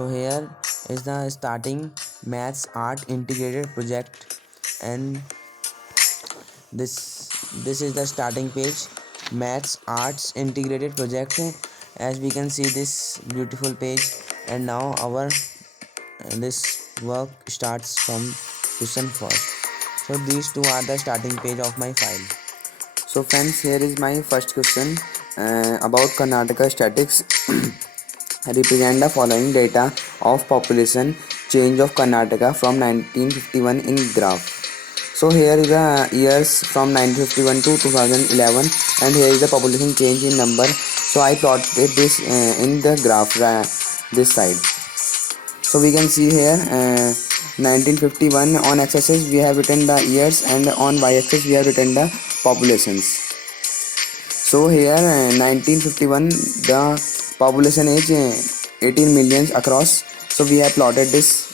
So here is the starting maths art integrated project, and this is the starting page, maths arts integrated project. As we can see this beautiful page, and now our this work starts from question first. So these two are the starting page of my file. So friends, here is my first question about Karnataka statics. Represent the following data of population change of Karnataka from 1951 in graph. So here is the years from 1951 to 2011, and here is the population change in number. So I plotted this in the graph this side. So we can see here 1951 on x-axis we have written the years, and on y-axis we have written the populations. So here 1951 the population is 18 millions across. So we have plotted this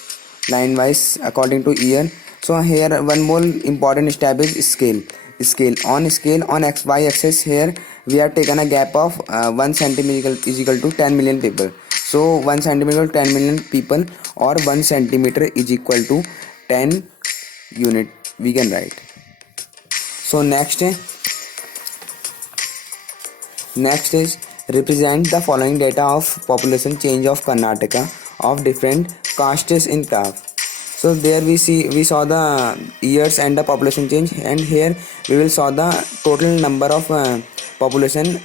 line wise according to year. So here one more important step is scale. Scale on y axis, here we have taken a gap of 1 centimeter is equal to 10 million people. So 1 centimeter 10 million people, or 1 centimeter is equal to 10 unit we can write. So next is represent the following data of population change of Karnataka of different castes in graph. So there we saw the years and the population change, and here we will saw the total number of population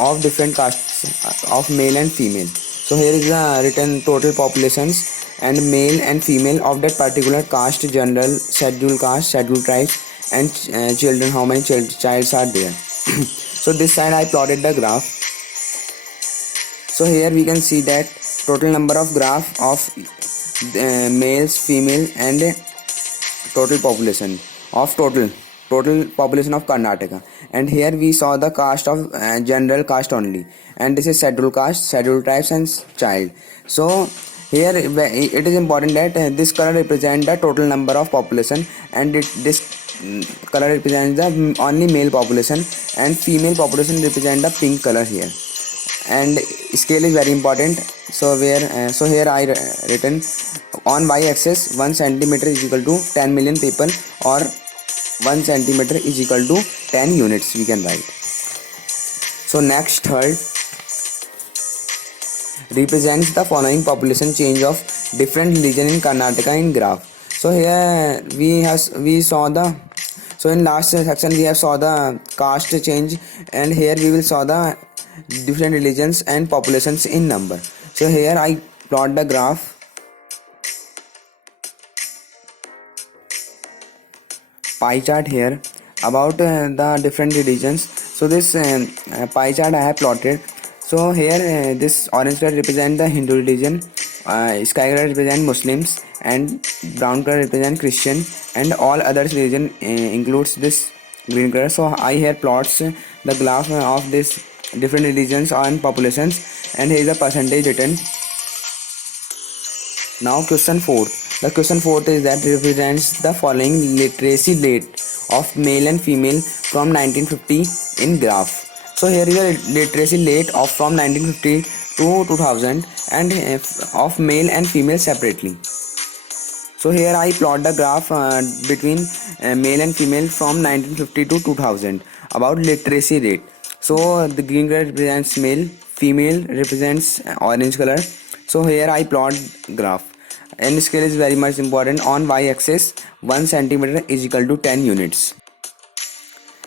of different castes of male and female. So here is the written total populations and male and female of that particular caste, general, scheduled caste, scheduled tribes, and children, how many childs are there. So this side I plotted the graph. So here we can see that total number of graph of males, female, and total population of total population of Karnataka. And here we saw the caste of general caste only, and this is scheduled caste, scheduled tribes, and child. So here it is important that this color represents the total number of population, and this color represents the only male population, and female population represent the pink color here. And scale is very important. So here I written on y-axis 1 centimeter is equal to 10 million people, or 1 centimeter is equal to 10 units we can write. So next, third represents the following population change of different religion in Karnataka in graph. So here we saw the, so in last section we have saw the caste change, and here we will saw the different religions and populations in number. So here I plot the graph. Pie chart here about the different religions. So this pie chart I have plotted. So here this orange color represent the Hindu religion, sky color represent Muslims, and brown color represent Christian, and all other religion includes this green color. So I here plots the graph of this different religions and populations, and here is the percentage written. Now question 4. The question 4 is that represents the following literacy rate of male and female from 1950 in graph. So here is the literacy rate of from 1950 to 2000, and of male and female separately. So here I plot the graph between male and female from 1950 to 2000 about literacy rate. So the green color represents male, female represents orange color. So here I plot graph, and scale is very much important. On y-axis 1 centimeter is equal to 10 units.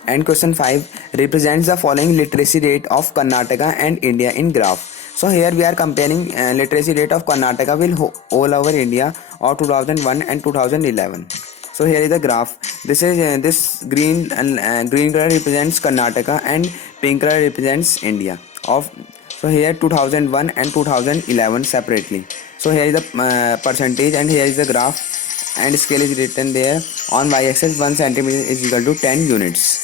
And question 5 represents the following literacy rate of Karnataka and India in graph. So here we are comparing literacy rate of Karnataka with all over India of 2001 and 2011. So here is the graph. This is this green color represents Karnataka, and pink color represents India. So here 2001 and 2011 separately. So here is the percentage, and here is the graph, and scale is written there. On y-axis 1 centimeter is equal to 10 units.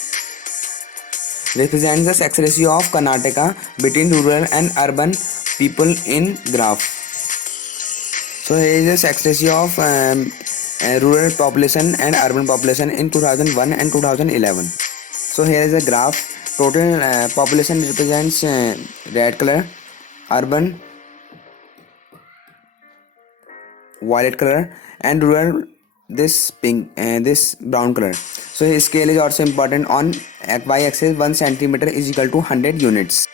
Represents the sex ratio of Karnataka between rural and urban people in graph. So here is the sex ratio of rural population and urban population in 2001 and 2011. So here is the graph. Total population represents red color, urban violet color, and rural this pink, this brown color. So his scale is also important. On y-axis 1 centimeter is equal to 100 units.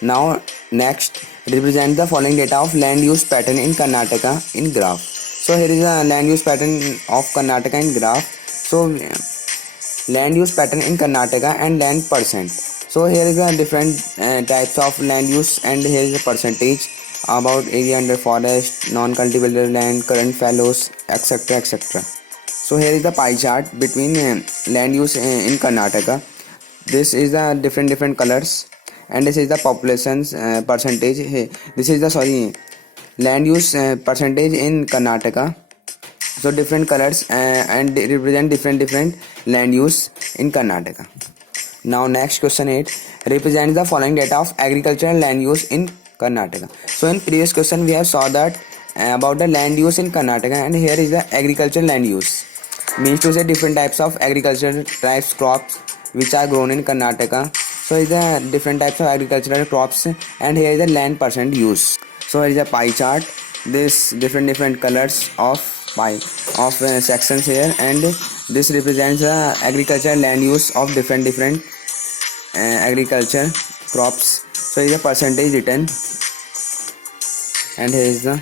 Now next, represent the following data of land use pattern in Karnataka in graph. So here is a land use pattern of Karnataka in graph. So land use pattern in Karnataka and land percent. So here is a different types of land use, and here is a percentage about area under forest, non-cultivated land, current fallows, etc., etc. So here is the pie chart between land use in Karnataka. This is the different colors, and this is the population's percentage. This is the land use percentage in Karnataka. So different colors and they represent different land use in Karnataka. Now next question 8 represents the following data of agricultural land use in Karnataka. So in previous question we have saw that about the land use in Karnataka, and here is the agricultural land use. Means to say different types of agricultural types crops which are grown in Karnataka. So is the different types of agricultural crops, and here is the land percent use. So here is a pie chart. This different colors of pie of sections here, and this represents the agricultural land use of different agriculture crops. So here is the percentage written, and here is the